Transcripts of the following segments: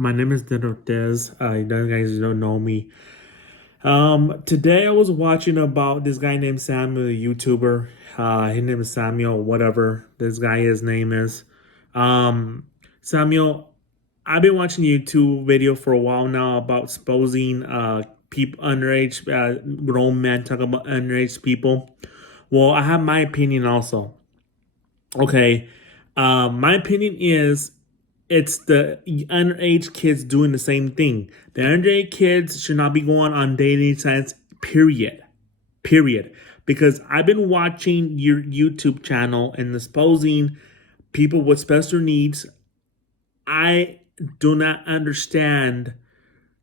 My name is Den Ortez. You guys don't know me. Today I was watching about this guy named Samuel, a YouTuber. His name is Samuel, whatever this guy his name is. Um, Samuel, I've been watching YouTube video for a while now about exposing people underage grown men talking about underage people. Well, I have my opinion also. Okay. My opinion is it's the underage kids doing the same thing. The underage kids should not be going on dating sites, period. Period. Because I've been watching your YouTube channel and exposing people with special needs. I do not understand.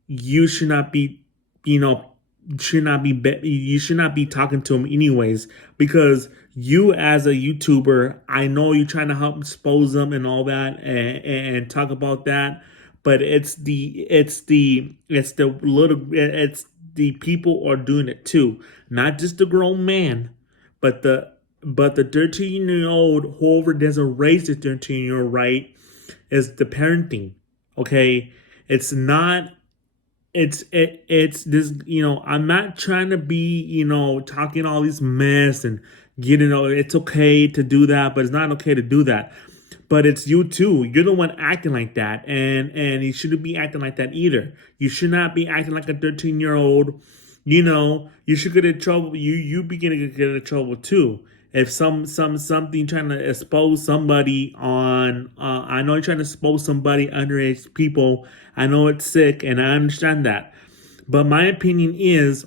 You should not be, you know, you should not be talking to them anyways, because you as a YouTuber, I know you're trying to help expose them and all that, and talk about that, but it's the people are doing it too, not just the grown man, but the 13-year-old, whoever doesn't raise the 13-year-old right, is the parenting. Okay, it's not it's this, I'm not trying to be, talking all this mess and getting, it's okay to do that, but it's not okay to do that. But it's you too, you're the one acting like that, and you shouldn't be acting like that either. You should not be acting like a 13-year-old. You should get in trouble. You begin to get in trouble too if something trying to expose somebody on. I know you're trying to expose somebody, underage people. I know it's sick, and I understand that, but my opinion is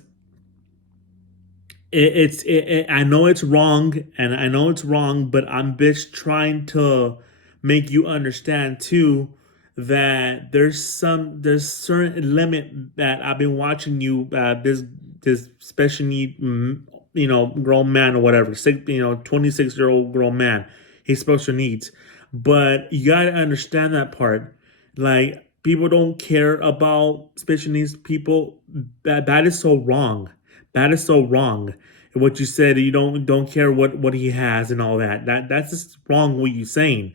I know it's wrong, and I know it's wrong, but I'm just trying to make you understand too that there's certain limit that I've been watching you, this special need, grown man or whatever, 26-year-old grown man, he's special needs, but you gotta understand that part. Like, people don't care about special needs people. That is so wrong. That is so wrong. What you said, you don't care what he has and all that. That's just wrong what you're saying.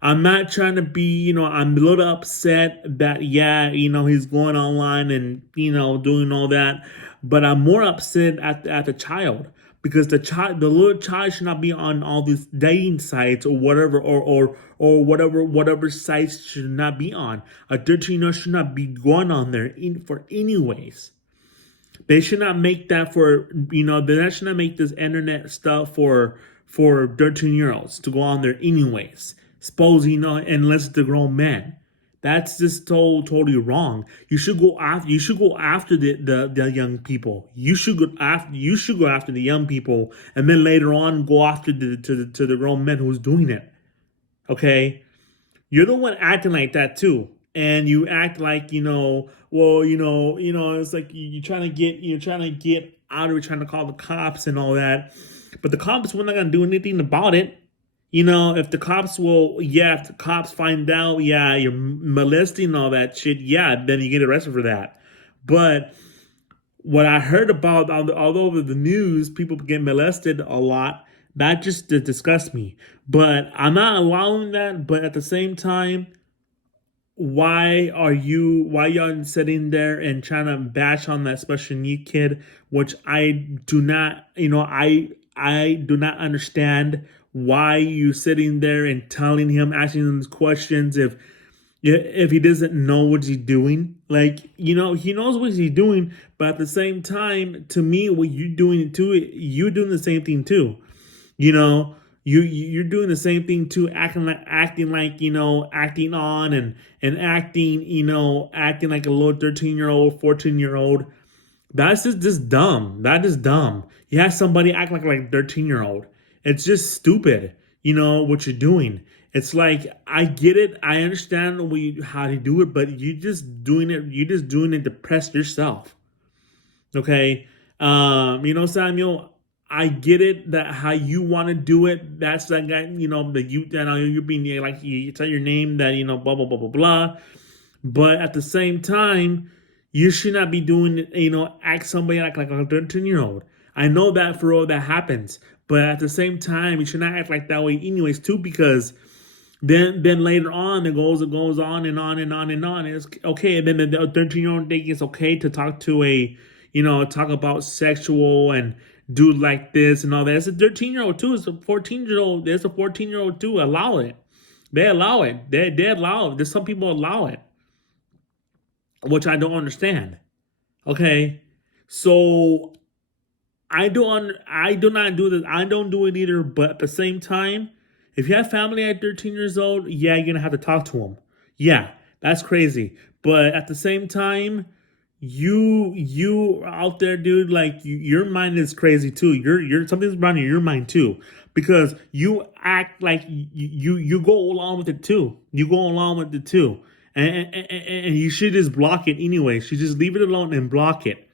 I'm not trying to be, I'm a little upset that, yeah, he's going online and, doing all that, but I'm more upset at the child, because the little child should not be on all these dating sites or whatever, or whatever sites should not be on. A 13-year-old should not be going on there for anyways. They should not make that for, they should not make this internet stuff for 13-year-olds to go on there anyways. Supposing, unless it's the grown man. That's just totally wrong. You should go after the young people. You should go after the young people, and then later on go after the grown men who's doing it. Okay? You're the one acting like that too, and you act like, well, it's like you're trying to get out of it, trying to call the cops and all that, but the cops were not gonna do anything about it. If the cops if the cops find out, yeah, you're molesting all that shit, yeah, then you get arrested for that. But what I heard about all over the news, people get molested a lot. That just disgusts me. But I'm not allowing that. But at the same time, why y'all sitting there and trying to bash on that special need kid, which I do not, I do not understand why you sitting there and telling him, asking him these questions, if he doesn't know what he's doing. Like, he knows what he's doing, but at the same time, to me, what you're doing too, you're doing the same thing too. You know, you're doing the same thing too, acting on, and acting like a little 13-year-old, 14-year-old. That's just dumb. That is dumb. You have somebody act like a 13-year-old. It's just stupid. What you're doing. It's like, I get it. I understand how to do it, but you just doing it. You're just doing it to press yourself. Okay. Samuel, I get it that how you want to do it. That's that guy, you're being, like, you tell your name that, blah, blah, blah, blah, blah. But at the same time, you should not be doing, act somebody like a 13-year-old. I know that for all that happens. But at the same time, you should not act like that way anyways, too, because Then later on it goes on and on and on and on. And it's okay. And then the 13-year-old think it's okay to talk to a, talk about sexual and do like this and all that. It's a 13-year-old too. It's a 14-year-old. There's a 14-year-old too. Allow it. They allow it. They allow it. There's some people allow it, which I don't understand. Okay, so I do not do this. I don't do it either. But at the same time, if you have family at 13 years old, yeah, you're gonna have to talk to them. Yeah, that's crazy. But at the same time, you out there, dude. Like your mind is crazy too. You're something's wrong in your mind too, because you act like you go along with it too. You go along with it too, and you should just block it anyway. You should just leave it alone and block it.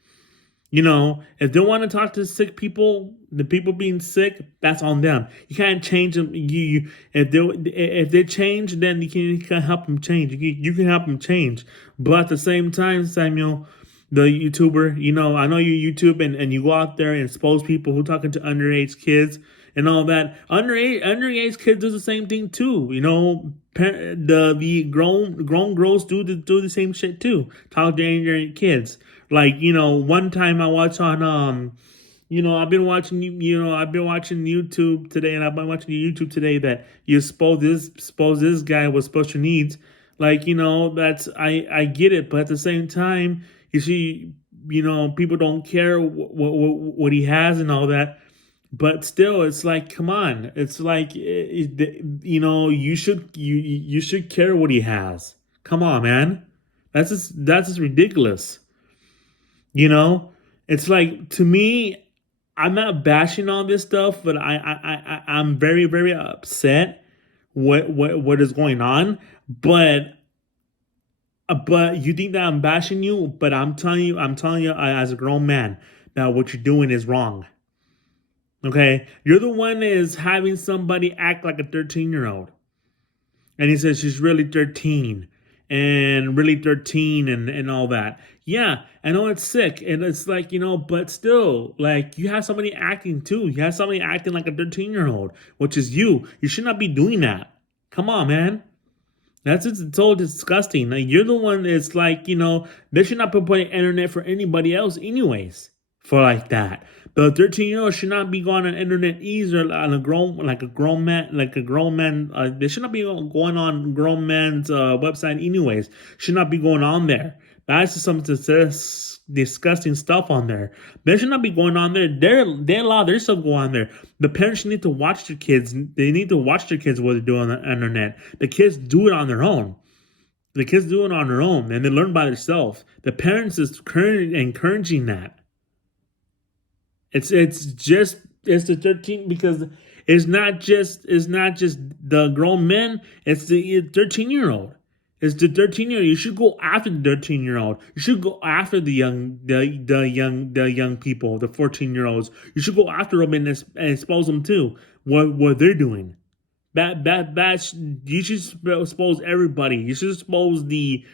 If they want to talk to sick people, the people being sick, that's on them. You can't change them. If they change, then you can help them change. You can help them change. But at the same time, Samuel, the YouTuber, I know you YouTube and you go out there and expose people who talking to underage kids and all that. Underage kids do the same thing too. The grown girls do the same shit too. Talk to underage kids. Like, one time I watched on I've been watching YouTube today, and I've been watching YouTube today that you suppose this guy with special needs. Like, that's I get it, but at the same time, you see, people don't care what he has and all that. But still, it's like, come on, it's like, you should care what he has. Come on, man, that's just ridiculous. You know, it's like, to me, I'm not bashing all this stuff, but I'm very very upset what is going on. But you think that I'm bashing you, but I'm telling you as a grown man that what you're doing is wrong. Okay, you're the one that is having somebody act like a 13-year-old, and he says she's really 13 and really 13 and all that. Yeah, I know it's sick and it's like, but still, like, you have somebody acting too. You have somebody acting like a 13-year-old, which is you. You should not be doing that. Come on, man. That's just so disgusting. Like, you're the one that's like, they should not be putting internet for anybody else anyways for like that. The 13-year-old should not be going on internet either on a grown man, they should not be going on grown man's website anyways. Should not be going on there. That's just some disgusting stuff on there. They should not be going on there. They allow their stuff to go on there. The parents need to watch their kids. They need to watch their kids what they do on the internet. The kids do it on their own. The kids do it on their own, and they learn by themselves. The parents is encouraging that. It's the 13, because it's not just the grown men. It's the 13-year-old. It's the 13-year-old. You should go after the 13-year-old. You should go after the young people, the 14-year-olds. You should go after them and expose them too. What they're doing. You should expose everybody. You should expose the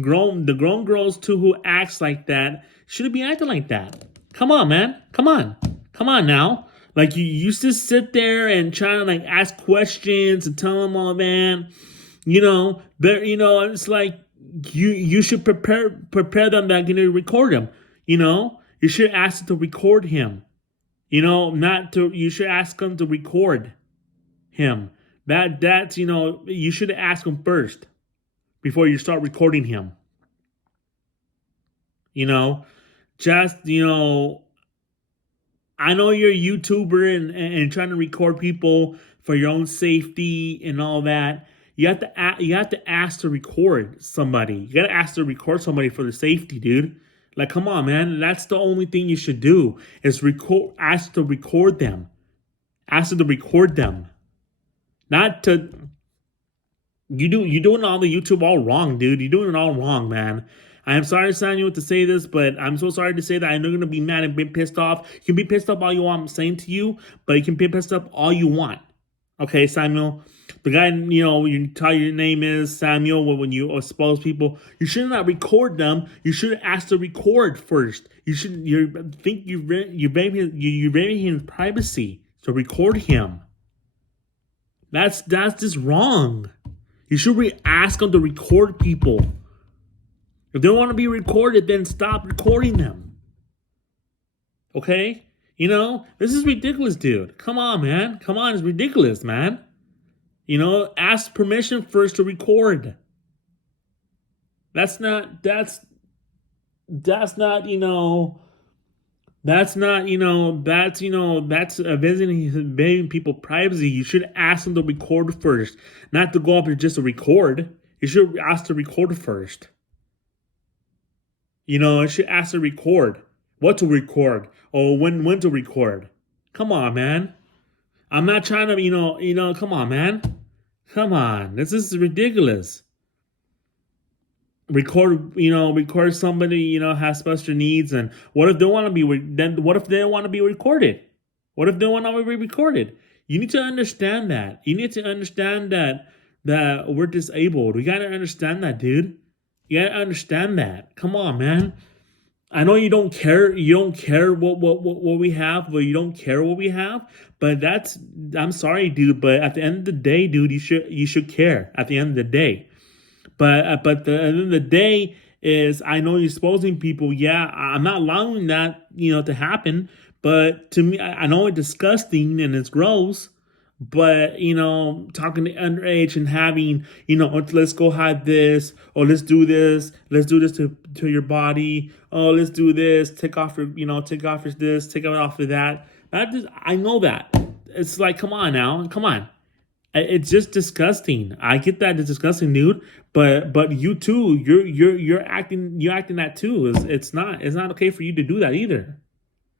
grown girls too who acts like that. Shouldn't be acting like that. Come on, man. Come on now. Like, you used to sit there and try to like ask questions and tell them all that. It's like you should prepare them that you're gonna record him. You should ask them to record him. Not to. You should ask them to record him. That's you should ask him first before you start recording him. Just I know you're a YouTuber and trying to record people for your own safety and all that. You have to ask to record somebody. You got to ask to record somebody for the safety, dude. Like, come on, man. That's the only thing you should do is record. Ask to record them. Ask them to record them. Not to. You're doing all the YouTube all wrong, dude. You're doing it all wrong, man. I am sorry, Samuel, to say this, but I'm so sorry to say that. I know you're going to be mad and be pissed off. You can be pissed off all you want, I'm saying to you, but you can be pissed off all you want. Okay, Samuel? The guy, you tell your name is Samuel when you expose people. You should not record them. You should ask to record first. You're invading his privacy to record him. That's just wrong. You should ask them to record people. If they don't want to be recorded, then stop recording them. Okay? You know, this is ridiculous, dude. Come on, man. Come on, it's ridiculous, man. You know, ask permission first to record. That's not, that's not, you know, that's not, you know, that's invading people privacy. You should ask them to record first, not to go up and just to record. You should ask to record first. You know, you should ask to record. What to record? Or when to record. Come on, man. I'm not trying to, come on, man. Come on. This is ridiculous. Record somebody, has special needs, and what if they want to what if they want to be recorded? What if they want to be recorded? You need to understand that. You need to understand that we're disabled. We gotta understand that, dude. You gotta understand that. Come on, man. I know you don't care. You don't care what we have, but you don't care what we have. But I'm sorry, dude. But at the end of the day, dude, you should care. At the end of the day, but the end of the day is, I know you're exposing people. Yeah, I'm not allowing that to happen. But to me, I know it's disgusting and it's gross. But talking to underage and having let's go hide this, or let's do this to your body. Oh, let's do this. Take off your take off your this, take it off of that. I know that. It's like, come on now, come on. It's just disgusting. I get that it's disgusting, dude. But you too, you're acting that too. It's not okay for you to do that either.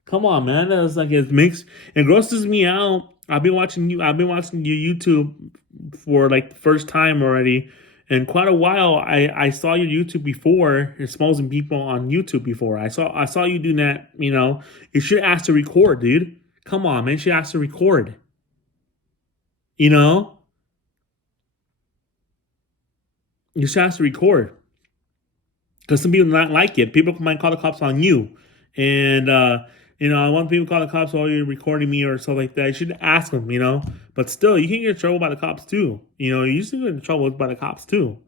Come on, man. It's like, it grosses me out. I've been watching your YouTube for like the first time already, in quite a while. I saw your YouTube before, exposing people on YouTube before. I saw you do that. You should ask to record, dude. Come on, man. You should ask to record. You should ask to record, because some people not like it. People might call the cops on you, and I want people to call the cops while you're recording me or stuff like that. You should ask them, But still, you can get in trouble by the cops too. You used to get in trouble by the cops too.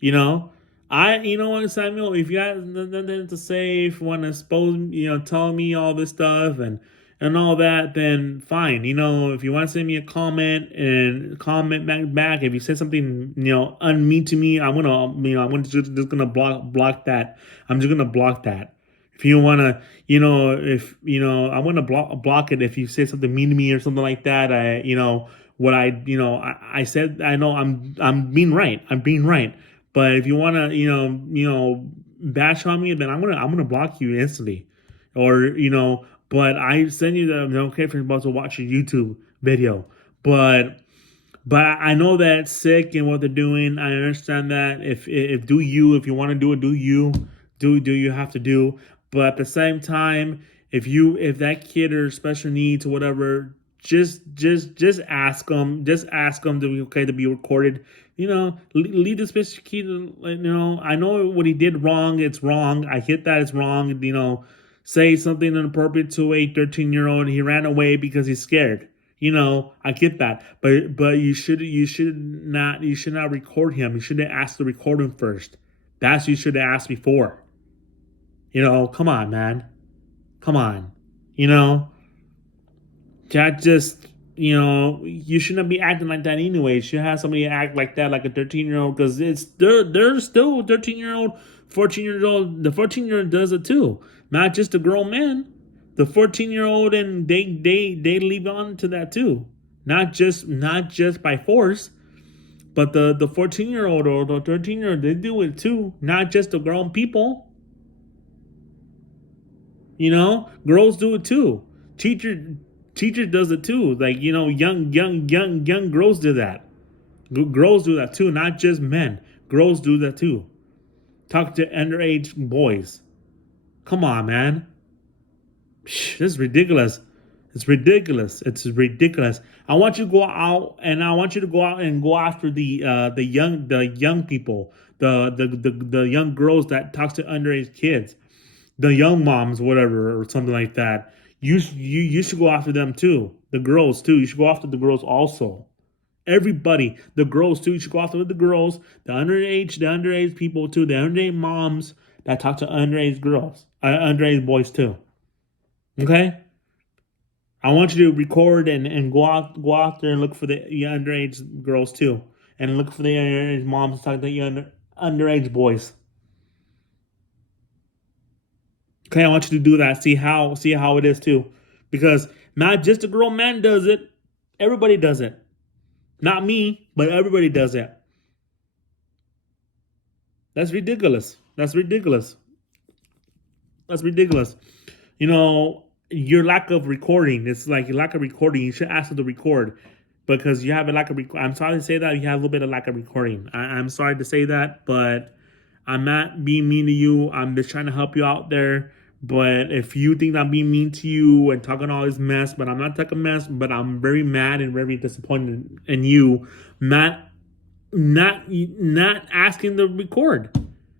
You know what, Samuel? If you got nothing to say, if you want to expose, tell me all this stuff and all that, then fine. If you want to send me a comment and comment back, if you say something, unmean to me, I'm just gonna block that. I'm just gonna block that. If you want to, I want to block it if you say something mean to me or something like that. I said, I know I'm being right. I'm being right. But if you want to, bash on me, then I'm gonna block you instantly, or But I send you the notification about to watch your YouTube video. But I know that it's sick and what they're doing. I understand that. If you want to do it, do you have to do. But at the same time, if that kid or special needs or whatever, just ask them. Just ask them to be okay to be recorded. Leave the special kid. I know what he did wrong. It's wrong. I get that it's wrong. Say something inappropriate to a 13-year-old. He ran away because he's scared. I get that. But you should not record him. You should have asked to record him first. That's what you should have asked before. Come on, man. Come on. That just, you shouldn't be acting like that anyway. You should have somebody act like that, like a 13-year-old, because they're still 13-year-old, 14-year-old. The 14-year-old does it too. Not just the grown man. The 14-year-old, and they leave on to that too. Not just by force, but the 14-year-old or the 13-year-old, they do it too. Not just the grown people. Girls do it too. Teacher does it too. Like, young girls do that. Girls do that too, not just men. Girls do that too. Talk to underage boys. Come on, man. This is ridiculous. It's ridiculous. It's ridiculous. I want you to go out, and go after the young people, the young girls that talks to underage kids, the young moms, whatever, or something like that. You should go after them too. The girls too. You should go after the girls also. Everybody, the girls too. You should go after the girls, the underage people too, the underage moms that talk to underage girls, underage boys too. Okay, I want you to record and go out there and look for the underage girls too, and look for the underage moms talking to the underage boys. Okay, I want you to do that. See how it is too, because not just a grown man does it. Everybody does it. Not me, but everybody does it. That's ridiculous. That's ridiculous. That's ridiculous. You know, your lack of recording. It's like your lack of recording. You should ask them to record because you have a lack of. I'm sorry to say that you have a little bit of lack of recording. I'm sorry to say that, but I'm not being mean to you. I'm just trying to help you out there. But if you think I'm being mean to you and talking all this mess, but I'm not talking mess, but I'm very mad and very disappointed in you, not asking to record.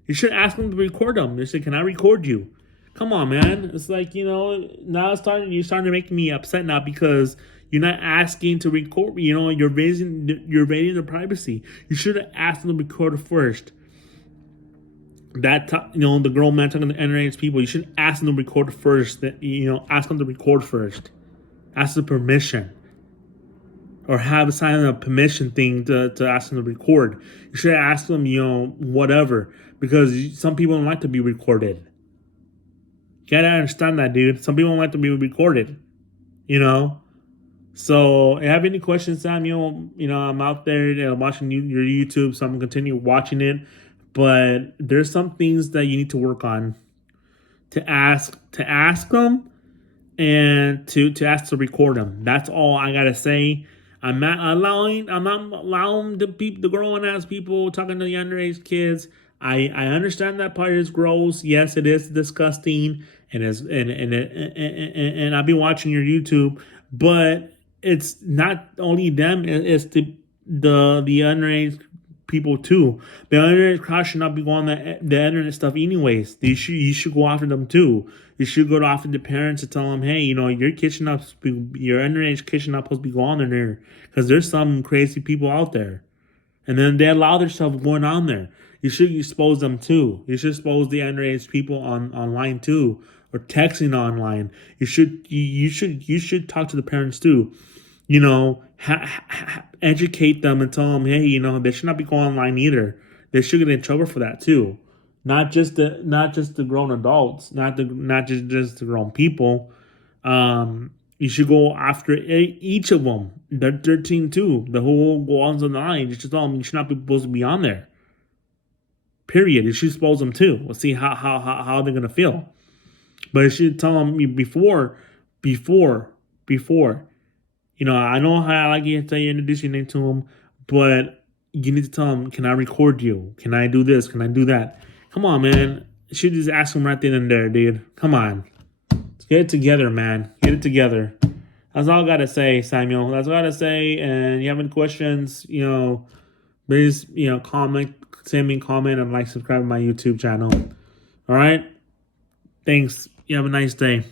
You should ask them to record them. They say, "Can I record you?" Come on, man. It's like, now you're starting to make me upset now because you're not asking to record. You're raising the privacy. You should have asked them to record first. The grown man talking to underage people, you should ask them to record first. Ask them to record first. Ask the permission. Or have a sign of permission thing to ask them to record. You should ask them, whatever. Because some people don't like to be recorded. You gotta understand that, dude. Some people don't like to be recorded. So, if you have any questions, Samuel, I'm out there watching your YouTube, so I'm gonna continue watching it. But there's some things that you need to work on. To ask them, and to ask to record them. That's all I gotta say. I'm not allowing the grown ass people talking to the underage kids. I understand that part is gross. Yes, it is disgusting, and I've been watching your YouTube, but it's not only them. It's the underage people too. The underage crowd should not be going on the internet stuff anyways. You should go after them too. You should go after the parents and tell them, hey, your underage kid should not supposed to be going on there because there's some crazy people out there, and then they allow their stuff going on there. You should expose them too. You should expose the underage people online too, or texting online. You should talk to the parents too. Educate them and tell them, hey, they should not be going online either. They should get in trouble for that too. Not just the grown adults, not just the grown people. You should go after each of them. They're 13 too. The whole go on the line. You should tell them you should not be supposed to be on there. Period. You should expose them too. We'll see how they're gonna feel. But you should tell them before. I know how I like you to introduce your name to them, but you need to tell them, can I record you? Can I do this? Can I do that? Come on, man. You should just ask them right then and there, dude. Come on. Let's get it together, man. Get it together. That's all I got to say, Samuel. That's all I got to say. And you have any questions, please, send me a comment and subscribe to my YouTube channel. All right? Thanks. You have a nice day.